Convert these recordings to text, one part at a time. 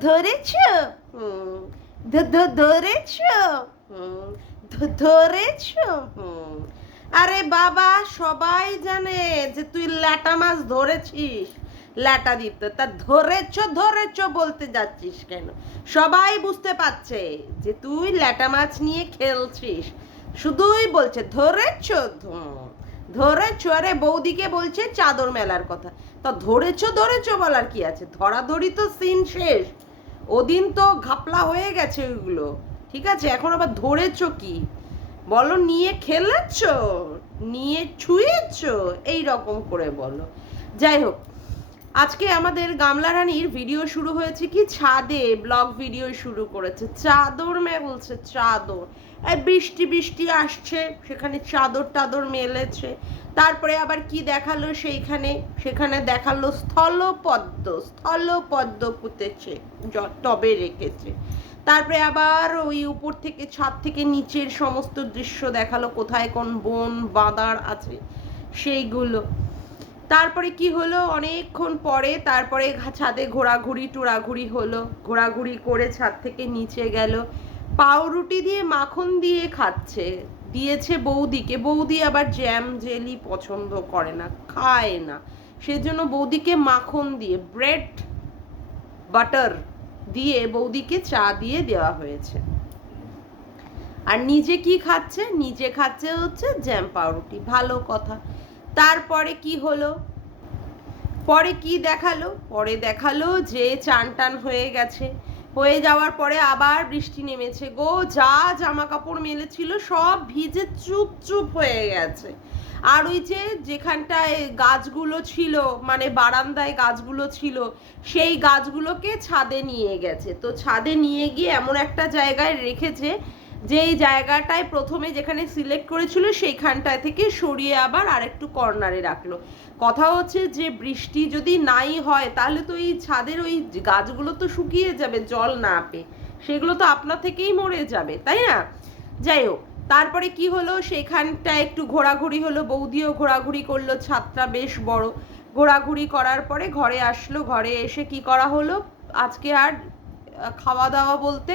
ধরেছ? ধরেছ? ধরেছ। আরে বাবা সবাই জানে যে তুই ল্যাটা মাছ ধরেছিস। ল্যাটা দিতে তা ধরেছ ধরেছ বলতে যাচ্ছিস কেন? সবাই বুঝতে পারছে যে তুই ল্যাটা মাছ নিয়ে খেলছিস। শুধুই বলছে ধরেছ? হুম। ধরেছ, আরে বৌদিকে বলছে চাদর মেলার কথা। তা ধরেছ ধরেছ বলার কি আছে? ধরাধরি তো সিন শেষ। ওদিন তো ঘাপলা হয়ে গেছে ওইগুলো। ঠিক আছে, এখন আবার ধরেছ কি? বলো, নিয়ে খেলেছ? নিয়ে ছুঁয়েছ? এই রকম করে বলো। যাই হোক, আজকে আমাদের গামলা রানীর ভিডিও শুরু হয়েছে কি? ছাদে ব্লগ ভিডিও শুরু করেছে। চাদর মে বলছে, চাদর। বৃষ্টি বৃষ্টি আসছে, সেখানে চাদর টাদর মেলেছে। তারপরে আবার কি দেখাল সেইখানে? সেখানে দেখাল স্থলপদ্ম স্থলপদ্ম পুঁতেছে টবে রেখেছে। তারপরে আবার ওই উপর থেকে, ছাদ থেকে নিচের সমস্ত দৃশ্য দেখাল, কোথায় কোন বন, বাঁদার আছে, সেইগুলো। তারপরে কি হলো? অনেকক্ষণ পরে তারপরে ছাদে ঘোরাঘুরি, টোরাঘুরি হলো। ঘোরাঘুরি করে ছাদ থেকে নিচে গেল। পাউরুটি দিয়ে মাখন দিয়ে খাচ্ছে। দিয়েছে বৌদিকে। বৌদি আবার জ্যাম জেলি পছন্দ করে না, খায় না। সেজন্য বৌদিকে মাখন দিয়ে ব্রেড বাটার দিয়ে বৌদিকে চা দিয়ে দেওয়া হয়েছে। আর নিজে কি খাচ্ছে? নিজে খাচ্ছে হচ্ছে জ্যাম পাউরুটি। ভালো কথা। তারপরে কি হলো? পরে কি দেখাল? পরে দেখাল যে চান টান হয়ে গেছে। হয়ে যাওয়ার পরে আবার বৃষ্টি নেমেছে। গো, যা জামা কাপড় মেলেছিল, সব ভিজে চুপ চুপ হয়ে গেছে। আর ওই যে যেখানটায় গাছগুলো ছিল মানে বারান্দায় গাছগুলো ছিল, সেই গাছগুলোকে ছাদে নিয়ে গেছে। তো ছাদে নিয়ে গিয়ে এমন একটা জায়গায় রেখেছে যে জায়গাটায় প্রথমে যেখানে সিলেক্ট করেছিল সেইখানটায় থেকে সরিয়ে আবার আরেকটু কর্নারে রাখল। কথা হচ্ছে যে, বৃষ্টি যদি নাই হয়, তাহলে তো এই ছাদের ওই গাছগুলো তো শুকিয়ে যাবে, জল না পেয়ে। সেগুলো তো আপনা থেকেই মরে যাবে, তাই না? যাই হোক, তারপরে কি হলো? সেখানটা একটু ঘোরাঘুরি হলো, বৌদিও ঘোরাঘুরি করল, ছাদটা বেশ বড়। ঘোরাঘুরি করার পরে ঘরে আসলো, ঘরে এসে কি করা হলো? আজকে আর খাওয়া দাওয়া বলতে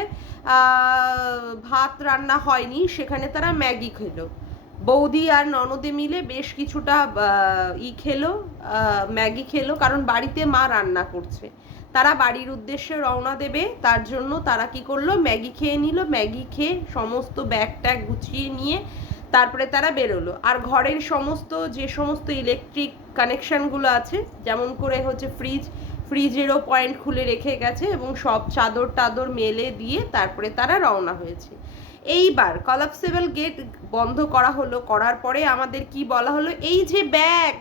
ভাত রান্না হয়নি, সেখানে তারা ম্যাগি খেলো। বৌদি আর ননদে মিলে বেশ কিছুটা ই খেলো ম্যাগি খেলো, কারণ বাড়িতে মা রান্না করছে। তারা বাড়ির উদ্দেশ্যে রওনা দেবে, তার জন্য তারা কি করল, ম্যাগি খেয়ে নিল, ম্যাগি খেয়ে সমস্ত ব্যাগ ট্যাগ গুছিয়ে নিয়ে তারপরে তারা বেরোলো। আর ঘরের সমস্ত, যে সমস্ত ইলেকট্রিক কানেকশনগুলো আছে, যেমন করে হচ্ছে ফ্রিজ ফ্রিজেরও পয়েন্ট খুলে রেখে গেছে এবং সব চাদর টাদর মেলে দিয়ে তারপরে তারা রওনা হয়েছে। এইবার কলাপসেবল গেট বন্ধ করা হলো। করার পরে আমাদের কি বলা হলো? এই যে ব্যাগ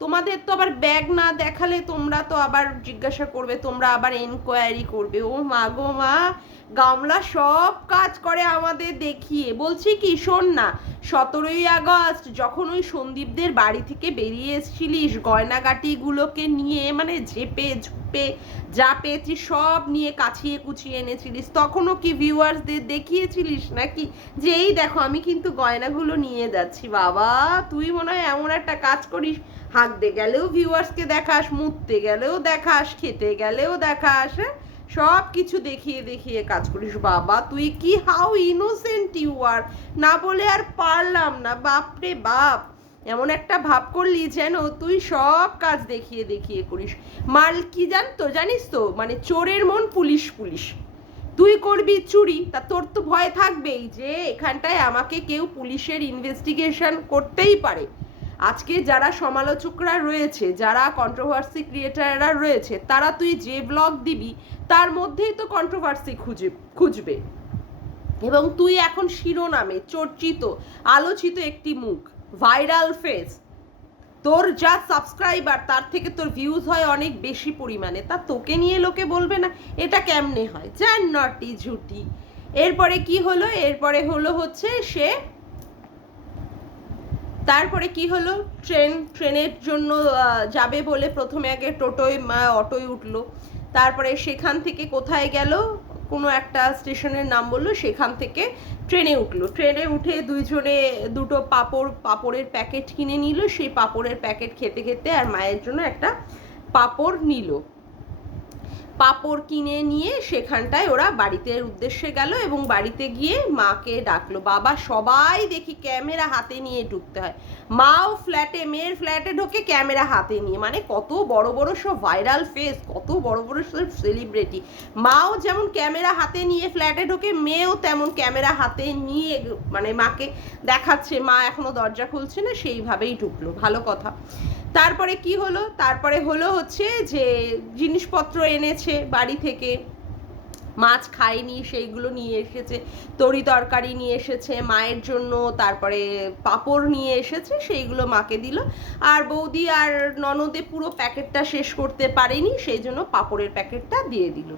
তোমাদের তো আবার ব্যাগ না দেখালে তোমরা তো আবার জিজ্ঞাসা করবে, তোমরা আবার এনকোয়ারি করবে। ও মা গো মা, গামলা সব কাজ করে আমাদের দেখিয়ে। বলছি কি, শোন না, সতেরোই আগস্ট যখন ওই সন্দীপদের বাড়ি থেকে বেরিয়ে এসেছিলিস, গয়নাগাটিগুলোকে নিয়ে মানে ঝেপে ঝুপে যা পেয়েছি সব নিয়ে কাছিয়ে কুচিয়ে এনেছিলিস। তখনও কি ভিউয়ার্সদের দেখিয়েছিলিস নাকি? যে এই দেখো, আমি কিন্তু গয়নাগুলো নিয়ে যাচ্ছি। বাবা, তুই মনে হয় এমন একটা কাজ করিস। হাঁকতে গেলেও ভিউয়ার্সকে দেখাস, মুততে গেলেও দেখাস, খেতে গেলেও দেখাস হ্যাঁ? সব কিছু দেখিয়ে দেখিয়ে কাজ করিস। বাবা, তুই কি হাউ ইনোসেন্ট ইউ আর না বলে আর পারলাম না। বাপরে বাপ! এমন একটা ভাব করলি যেন তুই সব কাজ দেখিয়ে দেখিয়ে করিস। মাল কি জানতো জানিস তো? মানে চোরের মন পুলিশ পুলিশ। তুই করবি চুরি, তা তোর তো ভয় থাকবেই যে এখানটায় আমাকে কেউ পুলিশের ইনভেস্টিগেশন করতেই পারে। আজকে যারা সমালোচকরা রয়েছে, যারা কন্ট্রোভার্সি ক্রিয়েটাররা রয়েছে, তারা তুই যে ব্লগ দিবি, তার মধ্যেই তো কন্ট্রোভার্সি খুঁজে, খুঁজবে। এবং তুই এখন শিরোনামে, চর্চিত, আলোচিত একটি মুখ। ভাইরাল ফেস তোর যা সাবস্ক্রাইবার, তার থেকে তোর ভিউজ হয় অনেক বেশি পরিমাণে। তা তোকে নিয়ে লোকে বলবে না, এটা কেমনে হয়? জান নটি ঝুটি। এরপরে কি হলো? এরপরে হলো হচ্ছে সে তারপরে কি হলো? ট্রেন, ট্রেনের জন্য যাবে বলে প্রথমে আগে টোটোয় অটোয় উঠল। তারপরে সেখান থেকে কোথায় গেল? কোনো একটা স্টেশনের নাম বলল, সেখান থেকে ট্রেনে উঠল। ট্রেনে উঠে দুইজনে দুটো পাপড়, পাপড়ের প্যাকেট কিনে নিল। সেই পাপড়ের প্যাকেট খেতে খেতে আর মায়ের জন্য একটা পাপড় নিল। পাপড় কিনে নিয়ে সেখানটায় ওরা বাড়িতে উদ্দেশ্যে গেল এবং বাড়িতে গিয়ে মাকে ডাকলো, বাবা, সবাই দেখি ক্যামেরা হাতে নিয়ে ঢুকতে হয়। মাও ফ্ল্যাটে মেয়ের ফ্ল্যাটে ঢোকে ক্যামেরা হাতে নিয়ে। মানে কত বড় বড় সব ভাইরাল ফেস কত বড় বড় সব সেলিব্রিটি মাও যেমন ক্যামেরা হাতে নিয়ে ফ্ল্যাটে ঢোকে, মেয়েও তেমন ক্যামেরা হাতে নিয়ে মানে মাকে দেখাচ্ছে। মা এখনও দরজা খুলছে না, সেইভাবেই ঢুকলো। ভালো কথা। তারপরে কি হলো? তারপরে হলো হচ্ছে যে জিনিসপত্র এনেছে বাড়ি থেকে। মাছ খায়নি, সেইগুলো নিয়ে এসেছে, তরি তরকারি নিয়ে এসেছে, মায়ের জন্য, তারপরে পাঁপড় নিয়ে এসেছে, সেইগুলো মাকে দিল। আর বৌদি আর ননদে পুরো প্যাকেটটা শেষ করতে পারেনি, সেই জন্য পাঁপড়ের প্যাকেটটা দিয়ে দিল।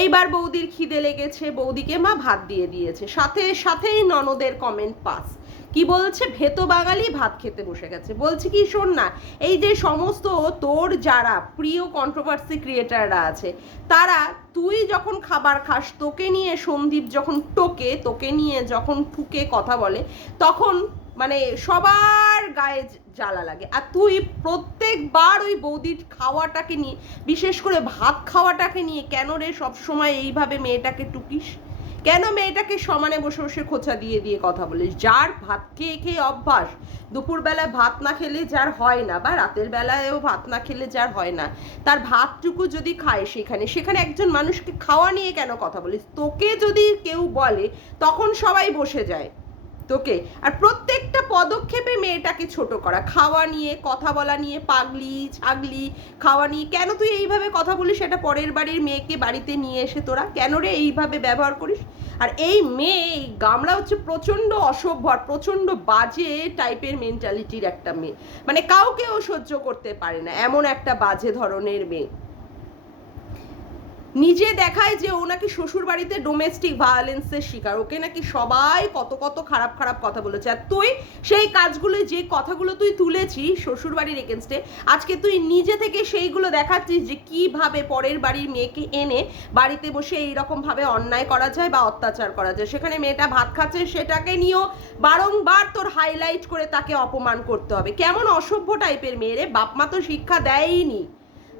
এইবার বৌদির খিদে লেগেছে, বৌদিকে মা ভাত দিয়ে দিয়েছে। সাথে, সাথেই ননদের কমেন্ট পাস কি বলছে? ভেতো বাঙালি ভাত খেতে বসে গেছে। বলছে কি, শোন না, এই যে সমস্ত তোর যারা প্রিয় কন্ট্রোভার্সি ক্রিয়েটাররা আছে, তারা তুই যখন খাবার খাস, তোকে নিয়ে সন্দীপ যখন টোকে, তোকে নিয়ে যখন ঠুকে কথা বলে, তখন মানে সবার গায়ে জ্বালা লাগে। আর তুই প্রত্যেকবার ওই বৌদির খাওয়াটাকে নিয়ে, বিশেষ করে ভাত খাওয়াটাকে নিয়ে কেন রে সবসময় এইভাবে মেয়েটাকে টুকিস? কেন মেয়েটাকে সমানে বসে বসে খোঁচা দিয়ে দিয়ে কথা বলিস? যার ভাত খেয়ে খেয়ে অভ্যাস। দুপুরবেলায় ভাত না খেলে যার হয় না বা রাতের বেলায়ও ভাত না খেলে যার হয় না। তার ভাতটুকু যদি খায় সেখানে সেখানে একজন মানুষকে খাওয়া নিয়ে কেন কথা বলিস? তোকে যদি কেউ বলে, তখন সবাই বসে যায়। তোকে। আর প্রত্যেকটা পদক্ষেপে মেয়েটাকে ছোট করা। খাওয়া নিয়ে, কথা বলা নিয়ে, পাগলি, ছাগলি, খাওয়া নিয়ে। কেন তুই এইভাবে কথা বলিস? সেটা পরের বাড়ির মেয়েকে বাড়িতে নিয়ে এসে তোরা কেন রে এইভাবে ব্যবহার করিস? আর এই মেয়ে, এই গামলা হচ্ছে প্রচণ্ড অসভ্য প্রচণ্ড বাজে টাইপের মেন্টালিটির একটা মেয়ে। মানে কাউকেও সহ্য করতে পারে না। এমন একটা বাজে ধরনের মেয়ে। নিজে দেখায় যে ও নাকি শ্বশুর বাড়িতে ডোমেস্টিক ভায়োলেন্সের শিকার। ওকে নাকি সবাই কত কত খারাপ খারাপ কথা বলেছে। আর তুই সেই কাজগুলো, যে কথাগুলো তুই তুলেছিস শ্বশুর বাড়ির এগেনস্টে আজকে তুই নিজে থেকে সেইগুলো দেখাচ্ছিস যে কীভাবে পরের বাড়ির মেয়েকে এনে বাড়িতে বসে এইরকম ভাবে অন্যায় করা যায় বা অত্যাচার করা যায়। সেখানে মেয়েটা ভাত খাচ্ছে, সেটাকে নিয়েও বারংবার তোর হাইলাইট করে তাকে অপমান করতে হবে। কেমন অসভ্য টাইপের মেয়ে রে বাপ মা তো শিক্ষা দেয়নি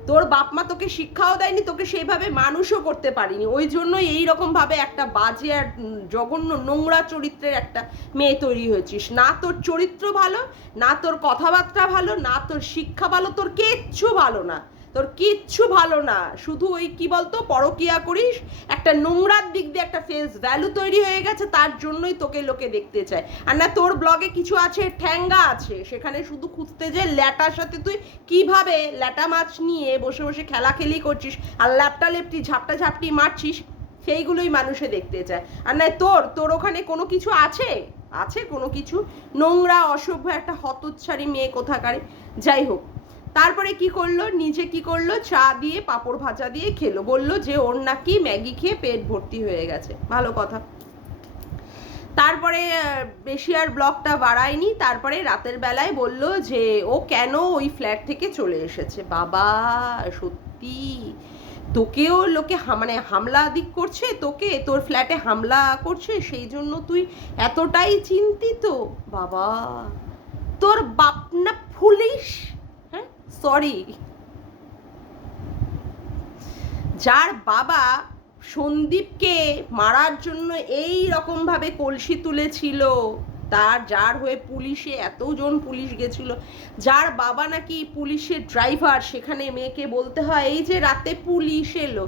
তোর বাপ মা তোকে শিক্ষাও দেয়নি, তোকে সেইভাবে মানুষও করতে পারিনি। ওই জন্যই এইরকম ভাবে একটা বাজে আর জঘন্য নোংরা চরিত্রের একটা মেয়ে তৈরি হয়েছিস। না তোর চরিত্র ভালো, না তোর কথাবার্তা ভালো, না তোর শিক্ষা ভালো, তোর কিচ্ছু ভালো না। তোর কিচ্ছু ভালো না। শুধু ওই কি বলতো, পরকিয়া করিস, একটা নোংরার দিক দিয়ে একটা ফেস ভ্যালু তৈরি হয়ে গেছে, তার জন্যই তোকে লোকে দেখতে চায়। আর না, তোর ব্লগে কিছু আছে, ঠ্যাঙ্গা আছে, সেখানে শুধু খুঁজতে যে ল্যাটার সাথে তুই কীভাবে ল্যাটা মাছ নিয়ে বসে বসে খেলাখেলি করছিস আর ল্যাপটা লেপটি ঝাপটা ঝাপটি মারছিস, সেইগুলোই মানুষে দেখতে চায়। আর না, তোর তোর ওখানে কোনো কিছু আছে? আছে কোনো কিছু? নোংরা, অসভ্য একটা হতচ্ছাড়ি মেয়ে কোথাকারে? যাই হোক। তারপরে কি করল? নিজে কি করল? চা দিয়ে, পাঁপড় ভাজা দিয়ে খেলো। বলল যে, ওর নাকি ম্যাগি খেয়ে পেট ভর্তি হয়ে গেছে। ভালো কথা। তারপরে বেশি আর ব্লকটা বাড়ায়নি। তারপরে রাতের বেলায় বলল যে, ও কেন ওই ফ্ল্যাট থেকে চলে এসেছে? বাবা, সত্যি? তোকেও লোকে মানে হামলা দিক করছে? তোকে? তোর ফ্ল্যাটে হামলা করছে? সেই জন্য তুই এতটাই চিন্তিত? বাবা, তোর বাপ না হ্যাঁ সরি যার বাবা সন্দীপকে মারার জন্য এই রকম ভাবে কলসি তুলেছিল, তার যার হয়ে পুলিশে এতজন পুলিশ গেছিল, যার বাবা নাকি পুলিশের ড্রাইভার, সেখানে মেয়েকে বলতে হয়, এই যে রাতে পুলিশ এলো,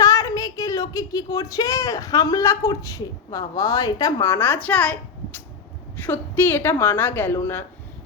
তার মেয়েকে লোকে কি করছে? হামলা করছে। বাবা, এটা মানা চায় সত্যি এটা মানা গেল না।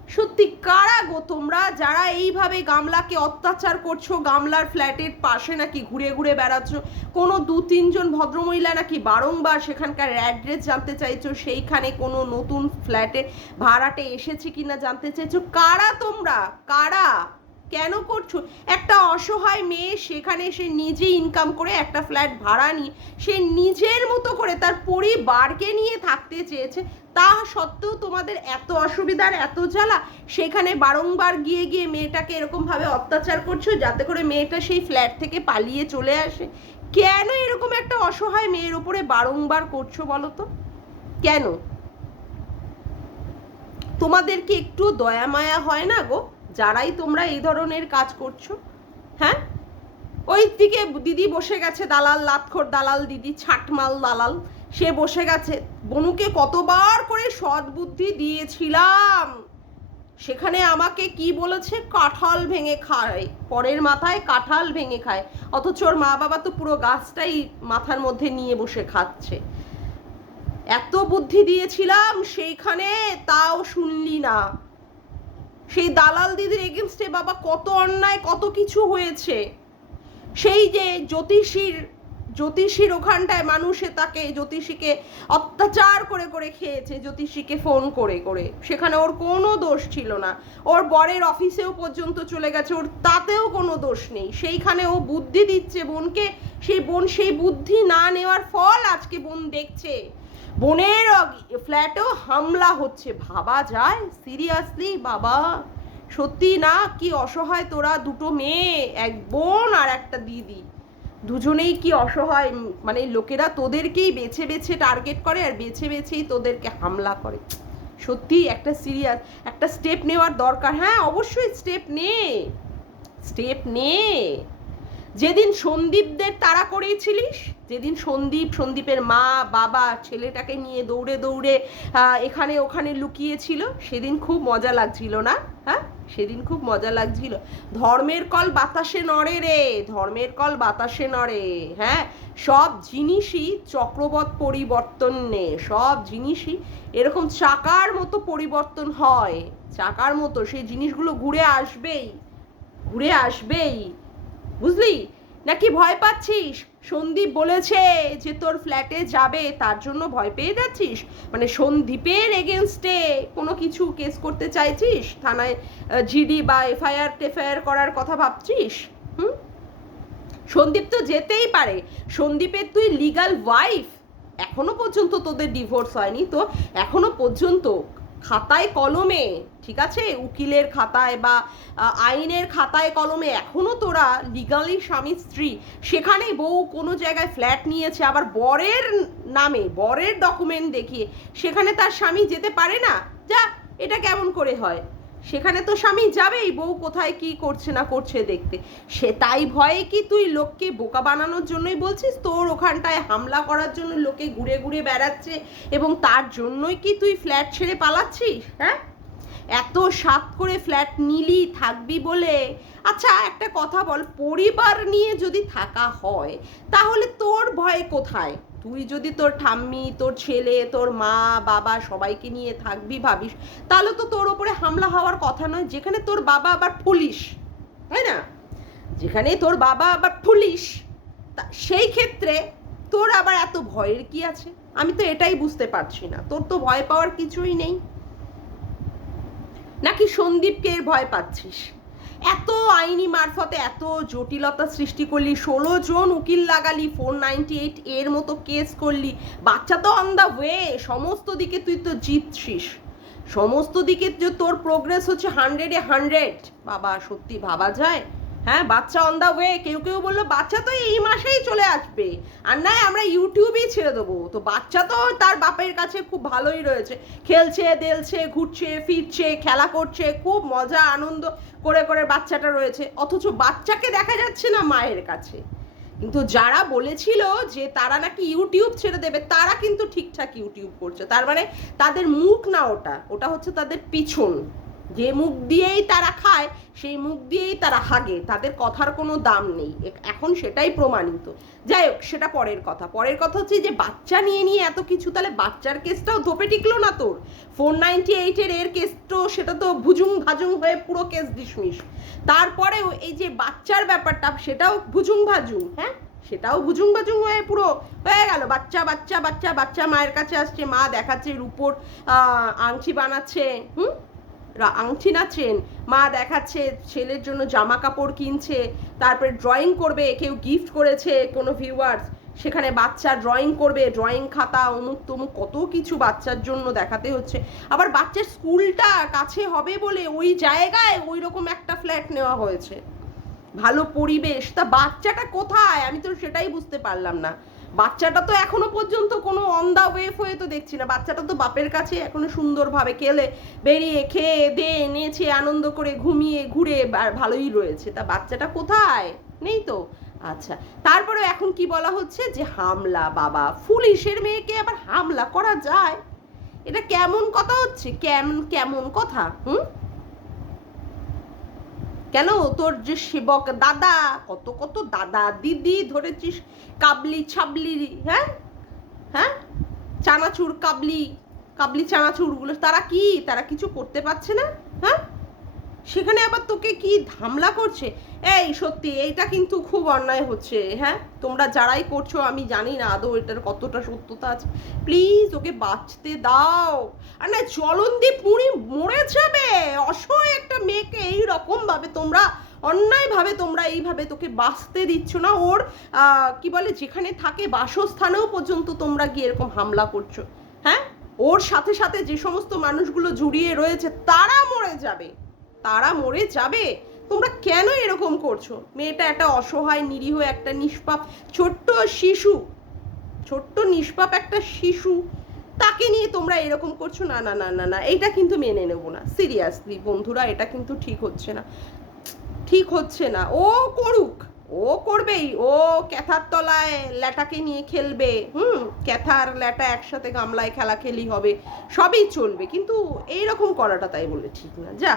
সত্যি, কারা গো তোমরা? যারা এইভাবে গামলাকে অত্যাচার করছ, গামলার ফ্ল্যাটের পাশে নাকি ঘুরে ঘুরে বেড়াচ্ছ? কোনো দু তিনজন ভদ্রমহিলা নাকি বারংবার সেখানকার অ্যাড্রেস জানতে চাইছো? সেইখানে কোনো নতুন ফ্ল্যাটে ভাড়াটে এসেছে কিনা জানতে চাইছো? কারা তোমরা? কারা? কেন করছ? একটা অসহায় মেয়ে সেখানে সে নিজে ইনকাম করে একটা ফ্ল্যাট ভাড়া নিয়ে, সে নিজের মতো করে তার পরিবারকে নিয়ে থাকতে চেয়েছে, তা সত্ত্বেও তোমাদের এত অসুবিধার এত জ্বালা? সেখানে বারংবার গিয়ে গিয়ে মেয়েটাকে এরকমভাবে অত্যাচার করছ যাতে করে মেয়েটা সেই ফ্ল্যাট থেকে পালিয়ে চলে আসে? কেন এরকম একটা অসহায় মেয়ের উপরে বারংবার করছ বলো তো? কেন? তোমাদের কি একটু দয়া মায়া হয় না গো? যারাই তোমরা এই ধরনের কাজ করছ হ্যাঁ? ওই দিকে দিদি বসে গেছে, দালাল, লাতখোর দালাল দিদি, ছাটমাল দালাল। সে বসে গেছে। বনুকে কতবার করে সৎ বুদ্ধি দিয়েছিলাম। সেখানে আমাকে কি বলেছে? কাঁঠাল ভেঙে খায়। পরের মাথায় কাঁঠাল ভেঙে খায়। অথচ ওর মা বাবা তো পুরো গাছটাই মাথার মধ্যে নিয়ে বসে খাচ্ছে। এত বুদ্ধি দিয়েছিলাম, সেইখানে তাও শুনলি না। সেই দালাল দিদির এগেনস্টে বাবা কত অন্যায়, কত কিছু হয়েছে। সেই যে জ্যোতিষীর জ্যোতিষীর ওখানটায় মানুষে তাকে জ্যোতিষীকে অত্যাচার করে করে খেয়েছে, জ্যোতিষীকে ফোন করে করে। সেখানে ওর কোনো দোষ ছিল না। ওর বরের অফিসেও পর্যন্ত চলে গেছে, ওর তাতেও কোনো দোষ নেই। সেইখানে ও বুদ্ধি দিচ্ছে বোনকে, সেই বোন সেই বুদ্ধি না নেওয়ার ফল আজকে বোন দেখছে। বোনের ফ্ল্যাটেও হামলা হচ্ছে। ভাবা যায়? সিরিয়াসলি, বাবা? সত্যি না? কি অসহায় তোরা দুটো মেয়ে, এক বোন আর একটা দিদি। দুজনেই কি অসহায়? মানে লোকেরা তোদেরকেই বেছে বেছে টার্গেট করে আর বেছে বেছেই তোদেরকে হামলা করে। সত্যি একটা সিরিয়াস, একটা স্টেপ নেওয়ার দরকার। হ্যাঁ অবশ্যই স্টেপ নে। স্টেপ নে। যেদিন সন্দীপদের তাড়া করেছিলিস, যেদিন সন্দীপ সন্দীপের মা, বাবা, ছেলেটাকে নিয়ে দৌড়ে দৌড়ে এখানে ওখানে লুকিয়েছিল, সেদিন খুব মজা লাগছিল না? হ্যাঁ? সেদিন খুব মজা লাগছিল। ধর্মের কল বাতাসে নড়ে রে, ধর্মের কল বাতাসে নড়ে হ্যাঁ? সব জিনিসই চক্রবৎ পরিবর্তন নে, সব জিনিসই এরকম চাকার মতো পরিবর্তন হয়, চাকার মতো, সেই জিনিসগুলো ঘুরে আসবেই ঘুরে আসবেই। বুঝলি? নাকি ভয় পাচ্ছিস? সন্দীপ বলেছে যে তোর ফ্ল্যাটে যাবে, তার জন্য ভয় পেয়ে যাচ্ছিস? মানে সন্দীপের এগেনস্টে কোনো কিছু কেস করতে চাইছিস? থানায় জিডি বা এফআইআর টেফআইআর করার কথা ভাবছিস? হুম? সন্দীপ তো যেতেই পারে। সন্দীপের তুই লিগাল ওয়াইফ এখনও পর্যন্ত তোদের ডিভোর্স হয়নি, তো এখনও পর্যন্ত খাতায় কলমে, ঠিক আছে? উকিলের খাতায় বা আইনের খাতায় কলমে এখনও তোরা লিগালি স্বামী, স্ত্রী সেখানে বউ কোনো জায়গায় ফ্ল্যাট নিয়েছে, আবার বরের নামে, বরের ডকুমেন্ট দেখিয়ে সেখানে তার স্বামী যেতে পারে না? যা, এটা কেমন করে হয়? সেখানে তো স্বামী যাবেই, বউ কোথায় কি করছে না করছে দেখতে। সে তাই ভয়ে কি তুই লোককে বোকা বানানোর জন্যই বলছিস? তোর ওখানটায় হামলা করার জন্য লোকে ঘুরে ঘুরে বেড়াচ্ছে এবং তার জন্যই কি তুই ফ্ল্যাট ছেড়ে পালাচ্ছিস হ্যাঁ? এত সাত করে ফ্ল্যাট নিলি, থাকবি বলে? আচ্ছা একটা কথা বল, পরিবার নিয়ে যদি থাকা হয়, তাহলে তোর ভয় কোথায়? তুই যদি তোর ঠাম্মি, তোর ছেলে, তোর মা, বাবা সবাইকে নিয়ে থাকবি ভাবিস, তাহলে তো তোর ওপরে হামলা হওয়ার কথা নয়, যেখানে তোর বাবা আবার পুলিশ, তাই না? যেখানে তোর বাবা আবার পুলিশ, তা সেই ক্ষেত্রে তোর আবার এত ভয়ের কি আছে? আমি তো এটাই বুঝতে পারছি না, তোর তো ভয় পাওয়ার কিছুই নেই। নাকি সন্দীপকে এর ভয় পাচ্ছিস? এত আইনি মারফতে এত জটিলতা সৃষ্টি করলি, ষোলো জন উকিল লাগালি ফোর নাইনটি এইট এর মতো কেস করলি। বাচ্চা তো অন দ্য ওয়ে সমস্ত দিকে তুই তো জিতছিস। সমস্ত দিকে যে তোর প্রোগ্রেস হচ্ছে হান্ড্রেডে হান্ড্রেড বাবা, সত্যি ভাবা যায়? হ্যাঁ বাচ্চা অন দ্য ওয়ে কেউ কেউ বলল, বাচ্চা তো এই মাসেই চলে আসবে। আর নয় আমরা ইউটিউবেই ছেড়ে দেবো। তো বাচ্চা তো তার বাপের কাছে খুব ভালোই রয়েছে। খেলছে, দেলছে, ঘুরছে, ফিরছে, খেলা করছে, খুব মজা, আনন্দ করে করে বাচ্চাটা রয়েছে। অথচ বাচ্চাকে দেখা যাচ্ছে না মায়ের কাছে। কিন্তু যারা বলেছিল যে তারা নাকি ইউটিউব ছেড়ে দেবে, তারা কিন্তু ঠিকঠাক ইউটিউব করছে। তার মানে তাদের মুখ না ওটা ওটা হচ্ছে তাদের পিছন। যে মুখ দিয়েই তারা খায়, সেই মুখ দিয়েই তারা হাগে। তাদের কথার কোনো দাম নেই। এখন সেটাই প্রমাণিত। যাই হোক, সেটা পরের কথা। পরের কথা হচ্ছে যে, বাচ্চা নিয়ে নিয়ে এত কিছু, তাহলে বাচ্চার কেসটাও ধোপে টিকলো না তোর? ফোর নাইনটি এইটের এর কেস তো সেটা তো ভুজুং ভাজুং হয়ে পুরো কেস ডিসমিস তারপরেও এই যে বাচ্চার ব্যাপারটা, সেটাও ভুজুং ভাজুং হ্যাঁ? সেটাও ভুজুং ভাজুং হয়ে পুরো হয়ে গেল। বাচ্চা বাচ্চা বাচ্চা বাচ্চা মায়ের কাছে আসছে, মা দেখাচ্ছে রুপোর আংটি বানাচ্ছে, হুম? আংটি না চেন। মা দেখাচ্ছে ছেলের জন্য জামা কাপড় কিনছে, তারপরে ড্রয়িং করবে, কেউ গিফট করেছে কোনো ভিউয়ার্স সেখানে বাচ্চা ড্রয়িং করবে ড্রয়িং খাতা, অমুক তমুক, কত কিছু বাচ্চার জন্য দেখাতে হচ্ছে। আবার বাচ্চার স্কুলটা কাছে হবে বলে ওই জায়গায় ওই রকম একটা ফ্ল্যাট নেওয়া হয়েছে। ভালো পরিবেশ। তা বাচ্চাটা কোথায়? আমি তো সেটাই বুঝতে পারলাম না। বাচ্চাটা তো এখনও পর্যন্ত কোনো অন দা ওয়েফ হয়ে তো দেখছি না। বাচ্চাটা তো বাপের কাছে এখনও সুন্দরভাবে খেলে বেরিয়ে খেয়ে দে নেচে, আনন্দ করে ঘুমিয়ে, ঘুরে, আর ভালোই রয়েছে। তা বাচ্চাটা কোথায়? নেই তো? আচ্ছা তারপরে এখন কি বলা হচ্ছে যে হামলা, বাবা। পুলিশের মেয়েকে আবার হামলা করা যায়? এটা কেমন কথা হচ্ছে? কেমন কেমন কথা? হুম? কেন তোর যে সেবক দাদা? কত কত দাদা দিদি ধরেছিস, কাবলি ছাবলি হ্যাঁ? হ্যাঁ? চানাচুর, কাবলি কাবলি চানাচুরগুলো তারা কি? তারা কিছু করতে পারছে না হ্যাঁ? সেখানে আবার তোকে কি ধামলা করছে? এই, সত্যি, এইটা কিন্তু খুব অন্যায় হচ্ছে হ্যাঁ? তোমরা যারাই করছ, আমি জানি না আদৌ এটার কতটা সত্যতা আছে। প্লিজ, ওকে বাঁচতে দাও। আর না জলন্দি পুরি মরে যাবে। অসহায় একটা মেয়েকে এই রকম ভাবে তোমরা, অন্যায়ভাবে তোমরা এইভাবে তোকে বাঁচতে দিচ্ছ না। ওর কি বলে, যেখানে থাকে বাসস্থানেও পর্যন্ত তোমরা গিয়ে এরকম হামলা করছ হ্যাঁ? ওর সাথে সাথে যে সমস্ত মানুষগুলো জড়িয়ে রয়েছে, তারা মরে যাবে। তারা মরে যাবে? তোমরা কেন এরকম করছ? মেয়েটা একটা অসহায়, নিরীহ একটা নিষ্পাপ, ছোট্ট শিশু। ছোট্ট, নিষ্পাপ একটা শিশু। তাকে নিয়ে তোমরা এরকম করছ? না না না না না, এটা কিন্তু মেনে নেব না। সিরিয়াসলি বন্ধুরা, এটা কিন্তু ঠিক হচ্ছে না। ঠিক হচ্ছে না। ও করুক। ও করবেই। ও ক্যাথার তলায় ল্যাটাকে নিয়ে খেলবে। হুম, ক্যাথার ল্যাটা একসাথে গামলায় খেলা খেলি হবে। সবই চলবে। কিন্তু এইরকম করাটা তাই বলে ঠিক না। যা।